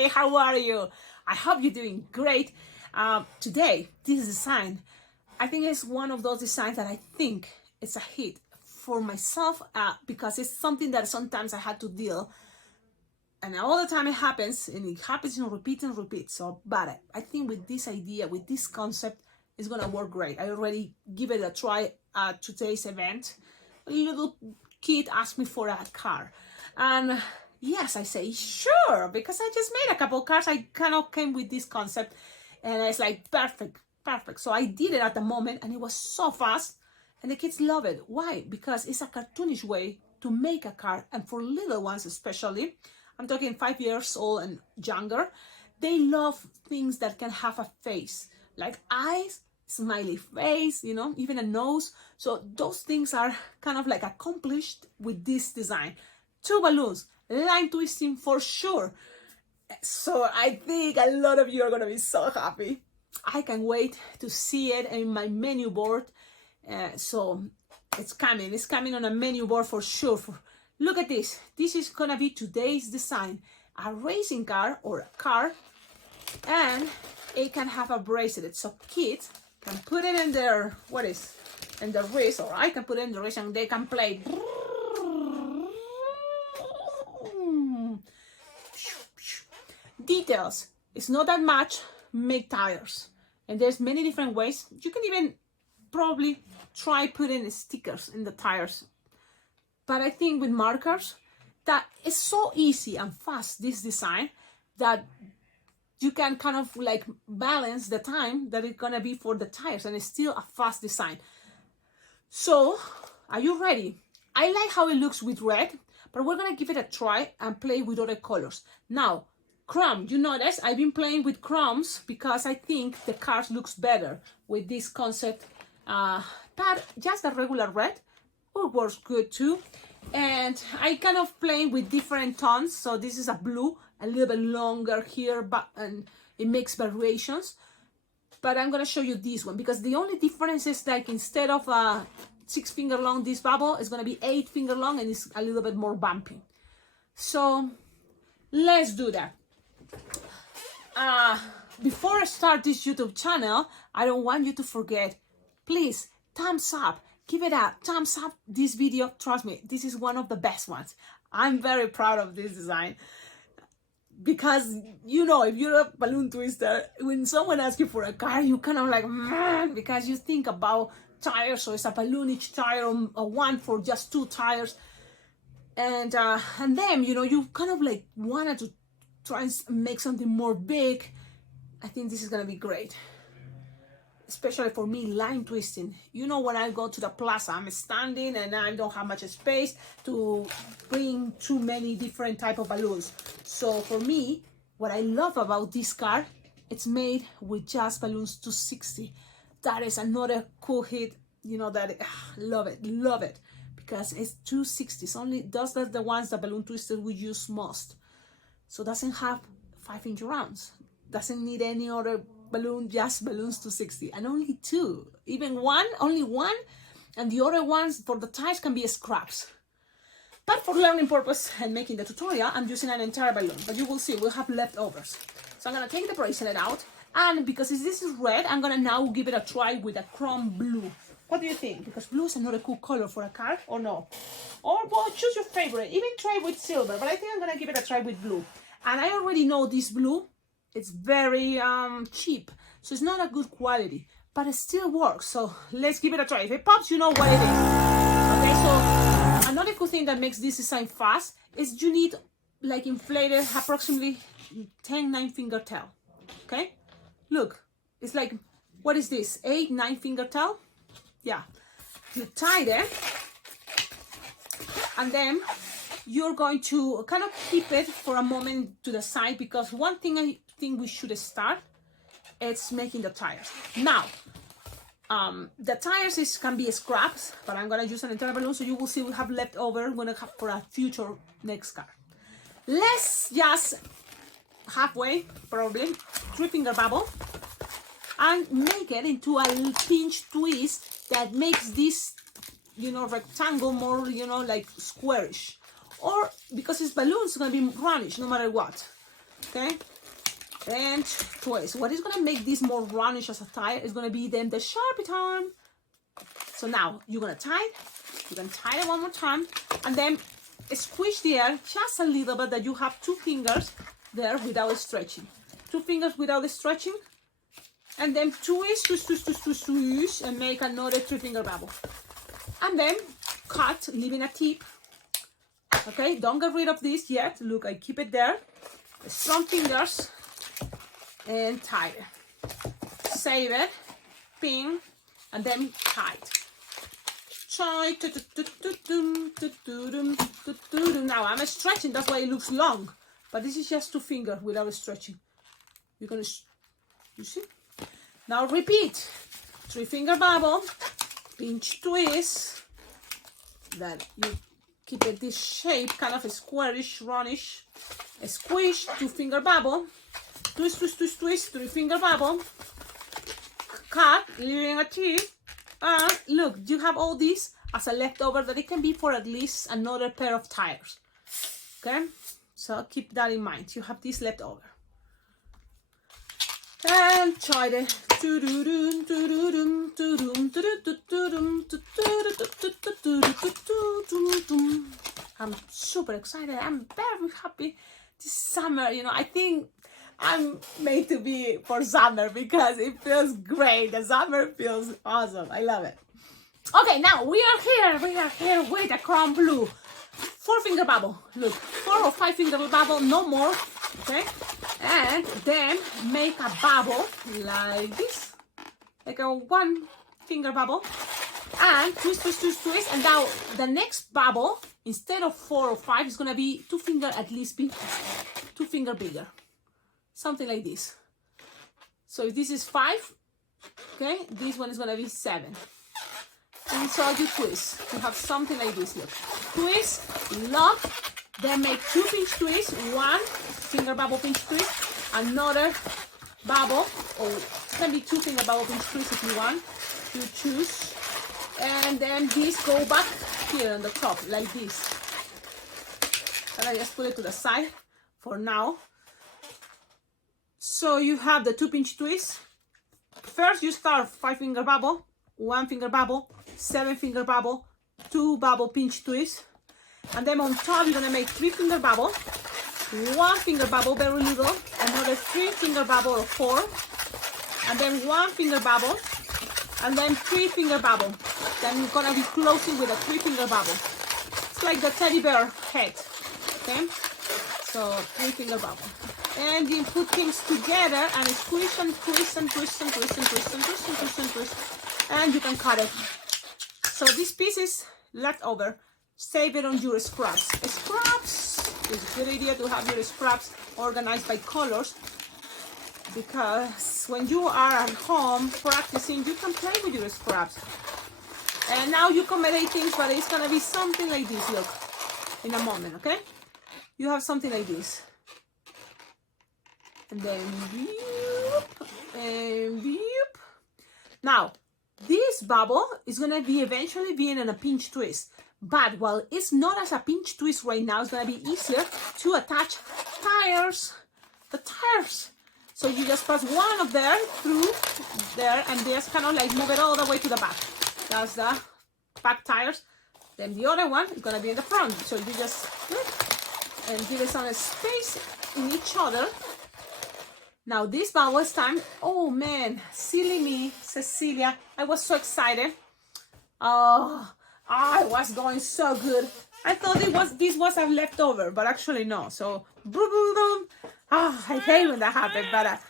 everybody, how are you? I hope you're doing great. Today, this design, I think it's one of those designs that I think it's a hit for myself because it's something that sometimes I had to deal, and all the time it happens, and it happens in repeat and repeat. So, but I think with this idea, with this concept, it's gonna work great. I already give it a try at today's event. A little kid asked me for a car, and yes, I say sure, because I just made a couple cars. I kind of came with this concept, and it's like perfect. So I did it at the moment, and it was so fast, and the kids love it. Why? Because it's a cartoonish way to make a car, and for little ones especially, I'm talking 5 years old and younger, they love things that can have a face, like eyes, smiley face, you know, even a nose. So those things are kind of like accomplished with this design. 2 balloons, line twisting for sure. So I think a lot of you are gonna be so happy. I can't wait to see it in my menu board. So it's coming on a menu board for sure. Look at this. This is gonna be today's design. A racing car or a car, and it can have a bracelet. So kids can put it in their, in the wrist, or I can put it in the wrist, and they can play. Details. It's not that much. Make tires. And there's many different ways. You can even probably try putting stickers in the tires. But I think with markers, that is so easy and fast, this design, that you can kind of like balance the time that it's gonna be for the tires, and it's still a fast design. So, are you ready? I like how it looks with red, but we're gonna give it a try and play with other colors. Now, chrome, you notice I've been playing with chromes because I think the cars looks better with this concept. But just a regular red works good too. And I kind of playing with different tones. So this is a blue, a little bit longer here, and it makes variations. But I'm gonna show you this one because the only difference is like instead of a 6 finger long, this bubble is gonna be 8 finger long, and it's a little bit more bumpy. So let's do that. Before I start this YouTube channel, I don't want you to forget, please thumbs up, give it a thumbs up this video. Trust me, this is one of the best ones. I'm very proud of this design because, you know, if you're a balloon twister, when someone asks you for a car, you kind of like, man, because you think about tires. So it's a balloon, each tire, or one for just 2 tires, and then, you know, you kind of like wanted to try and make something more big. I think this is gonna be great, especially for me, line twisting. You know, when I go to the plaza, I'm standing and I don't have much space to bring too many different type of balloons. So for me, what I love about this car, it's made with just balloons 260. That is another cool hit, you know, that love it, because it's 260. It's only those are the ones that balloon twisters we use most. So doesn't have 5-inch rounds, doesn't need any other balloon, just balloons 260, and only 2, even only one, and the other ones for the tires can be scraps. But for learning purpose and making the tutorial, I'm using an entire balloon, but you will see we'll have leftovers. So I'm gonna take the bracelet out, and because this is red, I'm gonna now give it a try with a chrome blue. What do you think? Because blue is another cool color for a car, or no? Or, well, choose your favorite. Even try with silver, but I think I'm gonna give it a try with blue. And I already know this blue, it's very cheap, so it's not a good quality, but it still works. So let's give it a try. If it pops, you know what it is. Okay, so another cool thing that makes this design fast is you need like inflated approximately 10 9-finger tail. Okay, look, it's like, what is this, 8 9-finger tail? Yeah, you tie them, and then you're going to kind of keep it for a moment to the side, because one thing I think we should start is making the tires. Now, the tires can be scraps, but I'm gonna use an entire balloon, so you will see we have leftover. I'm gonna have for a future next car. Let's just halfway, probably 3-finger bubble, and make it into a pinch twist that makes this, you know, rectangle more, you know, like squarish. Or because it's balloons, it's gonna be roundish no matter what. okay? And twist. What is gonna make this more roundish as a tire is gonna be then the Sharpie arm. So now you're gonna tie it. You're gonna tie it one more time, and then squish the air just a little bit, that you have 2 fingers there without stretching. 2 fingers without stretching, and then twist, and make another 3-finger bubble. And then cut, leaving a tip. Okay, don't get rid of this yet. Look, I keep it there. Strong fingers, and tie it. Save it, pin, and then tie it. Now I'm stretching, that's why it looks long, but this is just 2 fingers without stretching. You're gonna, you see? Now repeat. 3-finger bubble, pinch twist, then you keep it this shape, kind of a squarish, roundish, squish, 2-finger bubble, twist, 3-finger bubble, cut, leaving a tip. Look, you have all this as a leftover that it can be for at least another pair of tires. Okay, so keep that in mind. You have this left over. And try the. I'm super excited. I'm very happy this summer. You know, I think I'm made to be for summer because it feels great. The summer feels awesome. I love it. Okay, now we are here with a chrome blue. 4-finger bubble. Look, 4 or 5-finger bubble, no more. Okay, and then make a bubble like this, like a 1-finger bubble, and twist, and now the next bubble, instead of 4 or 5, is gonna be 2-finger at least bigger, 2-finger bigger. Something like this. So if this is 5, okay, this one is gonna be 7. And so you twist. You have something like this. Look, twist, lock, then make 2 pinch twists, 1-finger bubble pinch twist, another bubble, or it can be 2-finger bubble pinch twist if you want. You choose, and then this go back here on the top like this. And I just put it to the side for now. So you have the 2 pinch twist. First you start 5-finger bubble, 1-finger bubble, 7-finger bubble, 2 bubble pinch twist, and then on top you're gonna make 3-finger bubble, 1-finger bubble very little, another 3-finger bubble or 4, and then 1-finger bubble, and then 3-finger bubble. Then you're gonna be closing with a 3-finger bubble. It's like the teddy bear head. Okay, so 3-finger bubble. And you put things together and squish and twist and twist and twist and twist and twist and twist and twist, and you can cut it. So this piece is left over. Save it on your scraps. Scraps, it's a good idea to have your scraps organized by colors, because when you are at home practicing, you can play with your scraps. And now you combine things, but it's gonna be something like this. Look, in a moment, okay? You have something like this. And then whoop, and whoop. Now this bubble is gonna be eventually being in a pinch twist, but while it's not as a pinch twist right now, it's gonna be easier to attach tires, the tires. So you just pass one of them through there and just kind of like move it all the way to the back. That's the back tires. Then the other one is gonna be in the front. So you just and give it some space in each other. Now this bubble time, oh man, silly me, Cecilia, I was so excited. Oh, I was going so good. I thought this was a leftover, but actually no. So boom, boom, boom. Oh, I hate when that happened, but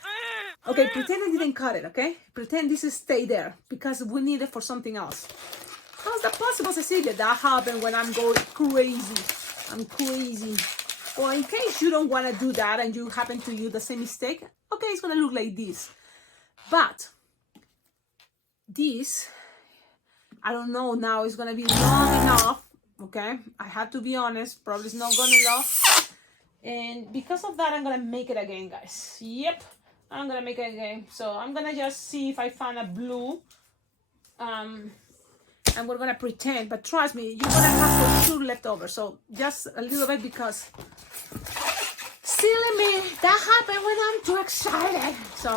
okay, pretend I didn't cut it, okay? Pretend this is stay there because we need it for something else. How is that possible, Cecilia? That happened when I'm going crazy. I'm crazy. Well, in case you don't want to do that and you happen to use the same mistake, okay, it's going to look like this. But this, I don't know now, it's going to be long enough, okay? I have to be honest, probably it's not going enough. And because of that, I'm going to make it again, guys. Yep, I'm going to make it again. So I'm going to just see if I find a blue. And we're gonna pretend, but trust me, you're gonna have for sure left over. So just a little bit because silly me. That happened when I'm too excited. So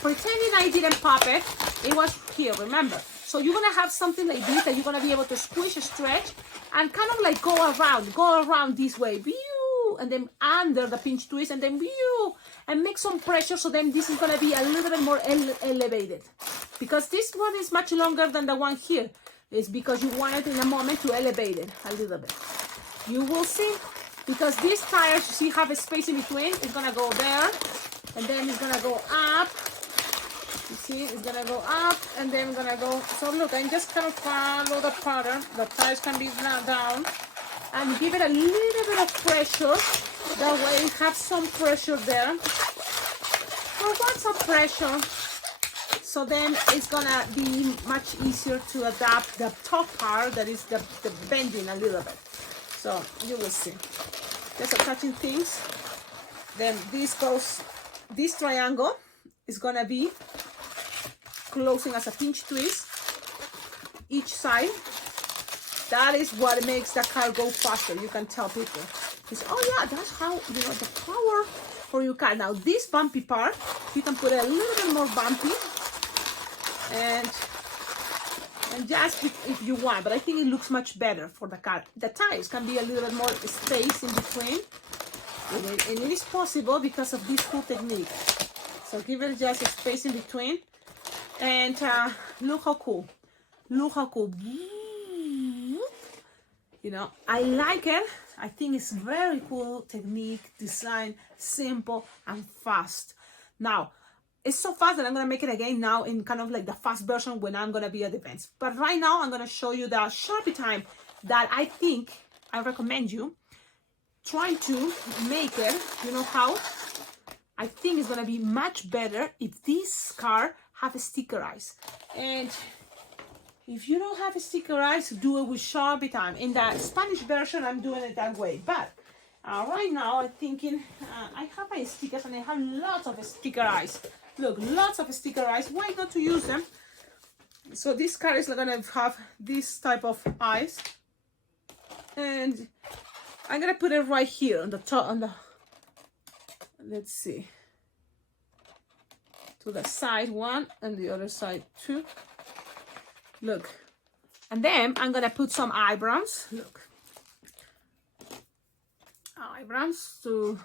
pretending I didn't pop it, it was here, remember? So you're gonna have something like this that you're gonna be able to squish, stretch, and kind of like go around this way. View, and then under the pinch twist, and then view, and make some pressure. So then this is gonna be a little bit more elevated. Because this one is much longer than the one here. It's because you want it in a moment to elevate it a little bit. You will see, because these tires, you see, have a space in between. It's gonna go there, and then it's gonna go up. You see, it's gonna go up, and then gonna go. So look, I just kind of follow the pattern. The tires can be down, and give it a little bit of pressure. That way, have some pressure there. I want some pressure. So then it's gonna be much easier to adapt the top part, that is the bending a little bit. So you will see. Just attaching things. Then this triangle is gonna be closing as a pinch twist each side. That is what makes the car go faster. You can tell people. It's, oh yeah, that's how, you know, the power for your car. Now this bumpy part, you can put a little bit more bumpy. And just if you want, but I think it looks much better for the car. The tires can be a little bit more space in between, and it is possible because of this cool technique. So give it just a space in between, and look how cool. Look how cool. You know, I like it. I think it's very cool technique, design, simple and fast. Now, it's so fast that I'm going to make it again now in kind of like the fast version when I'm going to be at events. But right now, I'm going to show you the Sharpie time that I think I recommend you trying to make it. You know how? I think it's going to be much better if this car have a sticker eyes. And if you don't have a sticker eyes, do it with Sharpie time. In the Spanish version, I'm doing it that way. But right now, I'm thinking I have my stickers and I have lots of sticker eyes. Look, lots of sticker eyes. Why not to use them? So this car is gonna have this type of eyes, and I'm gonna put it right here on the top. On the, let's see, to the side one and the other side too. Look, and then I'm gonna put some eyebrows. Look, eyebrows to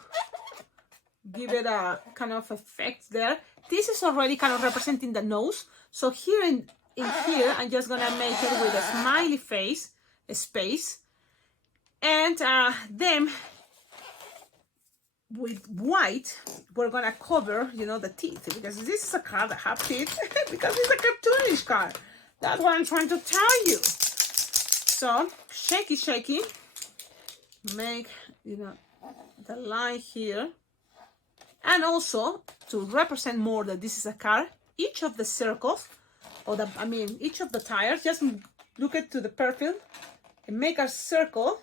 give it a kind of effect there. This is already kind of representing the nose. So here in here, I'm just gonna make it with a smiley face, a space, and then with white, we're gonna cover, you know, the teeth, because this is a car that have teeth, because it's a cartoonish car. That's what I'm trying to tell you. So shaky, shaky, make, you know, the line here. And also, to represent more that this is a car, each of the circles, or each of the tires, just look at to the perfume and make a circle.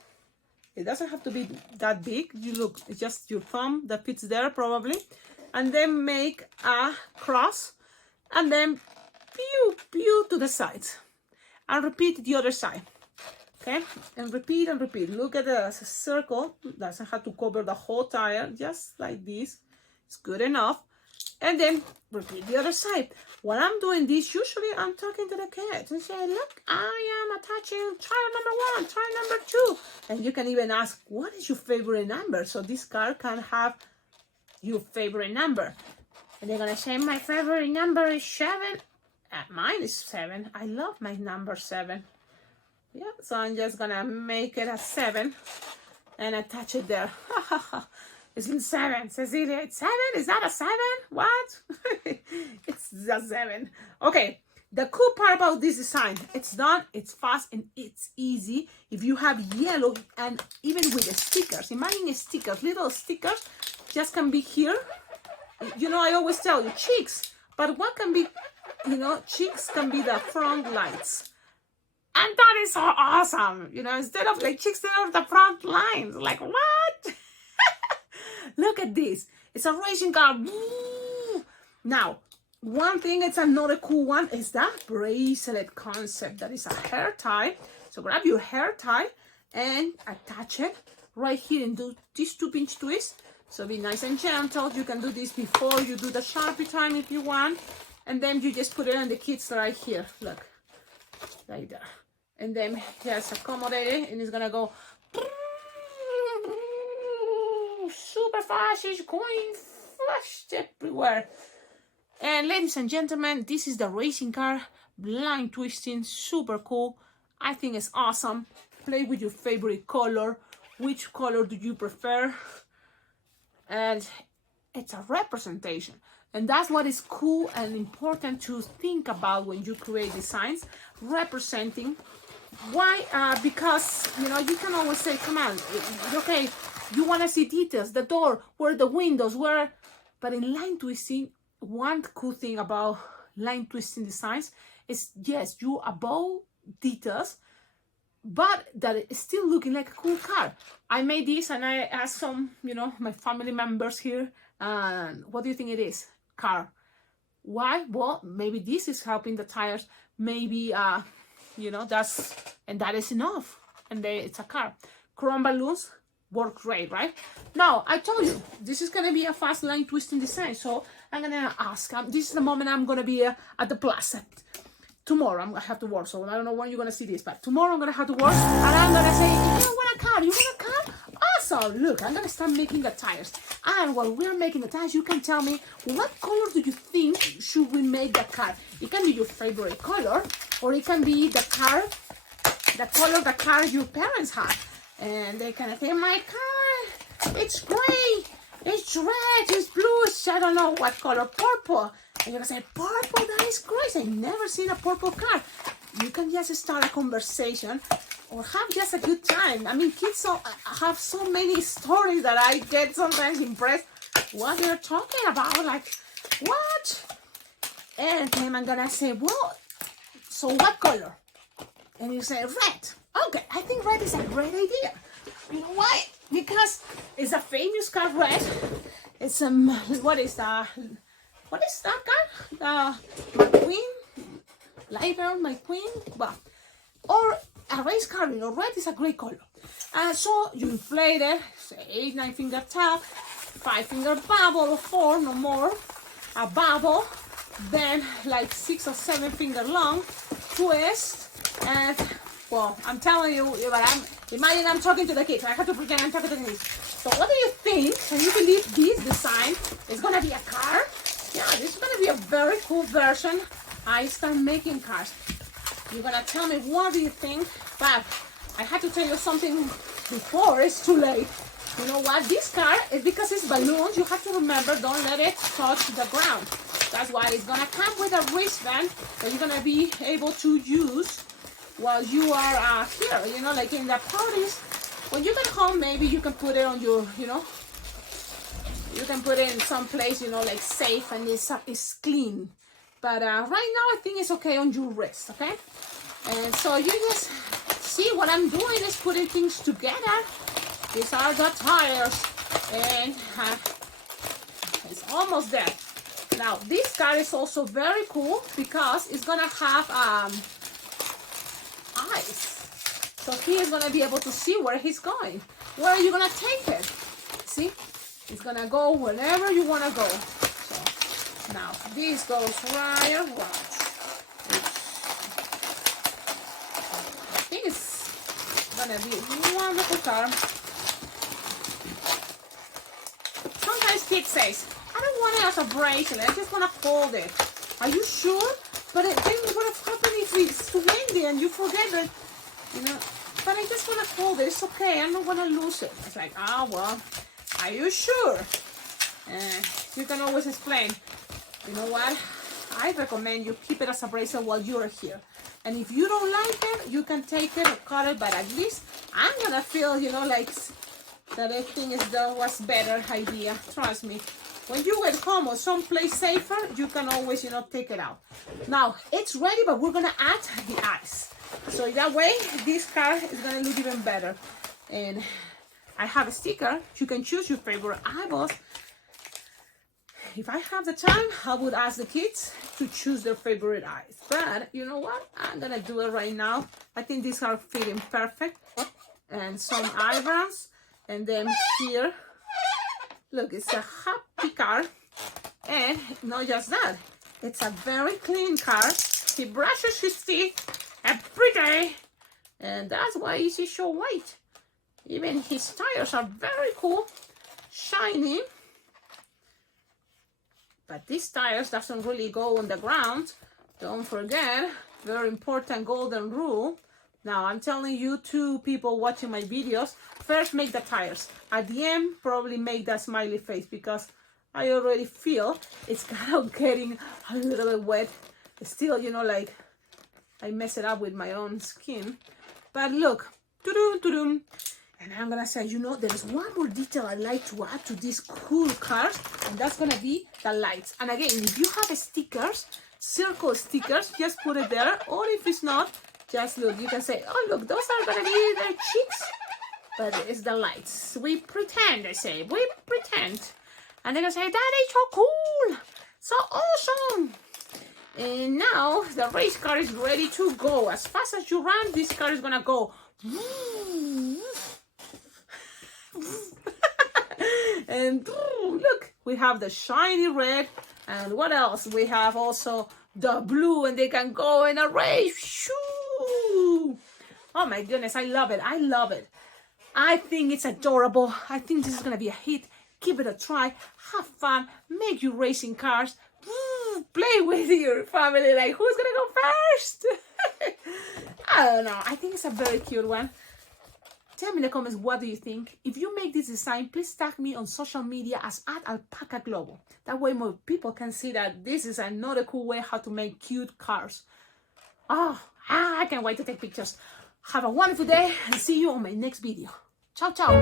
It doesn't have to be that big. You look, it's just your thumb that fits there probably. And then make a cross, and then pew, pew to the sides. And repeat the other side. Okay? And repeat and repeat. Look at the circle. Doesn't have to cover the whole tire, just like this. It's good enough. And then repeat the other side. When I'm doing this, usually I'm talking to the kids and say, look, I am attaching tire number 1, tire number 2. And you can even ask, what is your favorite number? So this car can have your favorite number. And they're going to say, my favorite number is 7. Mine is 7. I love my number 7. Yeah, so I'm just going to make it a 7 and attach it there. It's been 7, Cecilia. It's 7? Is that a 7? What? It's a 7. Okay. The cool part about this design, it's done, it's fast, and it's easy. If you have yellow, and even with the stickers, imagine stickers, little stickers, just can be here. You know, I always tell you, cheeks. But what can be, you know, cheeks can be the front lights. And that is so awesome. You know, instead of like cheeks, they are the front lines. Like, what? Look at this. It's a racing car. Now, one thing, it's another cool one, is that bracelet concept. That is a hair tie. So grab your hair tie and attach it right here and do these 2 pinch twists. So be nice and gentle. You can do this before you do the Sharpie time if you want. And then you just put it on the kids right here. Look, right there. And then just accommodate it, and it's gonna go super fast. It's going fast everywhere. And ladies and gentlemen, this is the racing car, line twisting, super cool. I think it's awesome. Play with your favorite color. Which color do you prefer? And it's a representation. And that's what is cool and important to think about when you create designs. Representing. Why? Because, you know, you can always say, come on, okay, you want to see details, the door, where the windows, where... But in line twisting, one cool thing about line twisting designs is, yes, you above details, but that is still looking like a cool car. I made this and I asked some, you know, my family members here, what do you think it is? Car. Why? Well, maybe this is helping the tires. Maybe, you know, that is enough. And it's a car. Chrome balloons work great, right? Now, I told you, this is going to be a fast line twisting design. So I'm going to ask, this is the moment I'm going to be at the plaza. Tomorrow, I'm going to have to work. So I don't know when you're going to see this, but tomorrow I'm going to have to work. And I'm going to say, you want a car? You want a car? Awesome. Look, I'm going to start making the tires. And while we're making the tires, you can tell me, what color do you think should we make the car? It can be your favorite color, or it can be the color the car your parents had. And they kind of say, my car, it's gray, it's red, it's blue, it's, I don't know what color, purple. And you're going to say, purple, that is great. I've never seen a purple car. You can just start a conversation or have just a good time. I mean, kids have so many stories that I get sometimes impressed what they're talking about. Like, what? And then I'm going to say, well, so what color? And you say, red. Okay, I think red is a great idea. You know why? Because it's a famous car, red. It's what is that car? McQueen, Liver, McQueen. Well, or a race car. You know, red is a great color. So you inflate it. Say 8, 9 finger tap, 5 finger bubble, or 4, no more. A bubble, then like 6 or 7 finger long twist, and well, I'm telling you, imagine I'm talking to the kids. I have to pretend I'm talking to the kids. So what do you think? Can you believe this design is going to be a car? Yeah, this is going to be a very cool version. I start making cars. You're going to tell me, what do you think? But I had to tell you something before it's too late. You know what? This car is because it's balloons. You have to remember, don't let it touch the ground. That's why it's going to come with a wristband that you're going to be able to use while you are here, you know, like in the parties. When you get home, maybe you can put it on your, you know, you can put it in some place, you know, like safe and it's clean. But right now, I think it's okay on your wrist, okay? And so you just see what I'm doing is putting things together. These are the tires, and it's almost there. Now, this car is also very cool because it's gonna have eyes. So he is gonna be able to see where he's going. Where are you gonna take it? See? It's gonna go wherever you wanna go. So now this goes right here. Watch. I think it's gonna be a wonderful car. Sometimes kids says, I don't want it as a bracelet, I just want to hold it. Are you sure? But then what would happen if it's too windy and you forget it? You know, but I just want to hold it. It's okay. I don't want to lose it. It's like, well, are you sure? You can always explain. You know what? I recommend you keep it as a bracelet while you're here. And if you don't like it, you can take it or cut it. But at least I'm going to feel, you know, like that I think was better idea. Trust me. When you get home or someplace safer, you can always, you know, take it out. Now, it's ready, but we're going to add the eyes. So that way, this car is going to look even better. And I have a sticker. You can choose your favorite eyeballs. If I have the time, I would ask the kids to choose their favorite eyes. But you know what? I'm going to do it right now. I think these are fitting perfect. And some eyebrows. And then here, Look, it's a happy car. And not just that, it's a very clean car. He brushes his teeth every day. And that's why he's so white. Even his tires are very cool, shiny. But these tires doesn't really go on the ground. Don't forget, very important golden rule. Now I'm telling you, two people watching my videos, first make the tires. At the end, probably make that smiley face, because I already feel it's kind of getting a little bit wet. Still, you know, like I mess it up with my own skin. But look, and I'm gonna say, you know, there's one more detail I like to add to these cool cars, and that's gonna be the lights. And again, if you have stickers, circle stickers, just put it there. Or if it's not, just look, you can say, oh look, those are gonna be their cheeks, but it's the lights. We pretend, I say, we pretend. And they're gonna say, that is so cool, so awesome. And now the race car is ready to go. As fast as you run, this car is gonna go. And look, we have the shiny red, and what else? We have also the blue, and they can go in a race. Shoo! Oh my goodness, I love it. I love it. I think it's adorable. I think this is gonna be a hit. Give it a try. Have fun. Make your racing cars. Play with your family. Like, who's gonna go first? I don't know. I think it's a very cute one. Tell me in the comments, what do you think? If you make this design, please tag me on social media as @alpacaglobo. That way more people can see that this is another cool way how to make cute cars. Oh, I can't wait to take pictures. Have a wonderful day and see you on my next video. Ciao, ciao.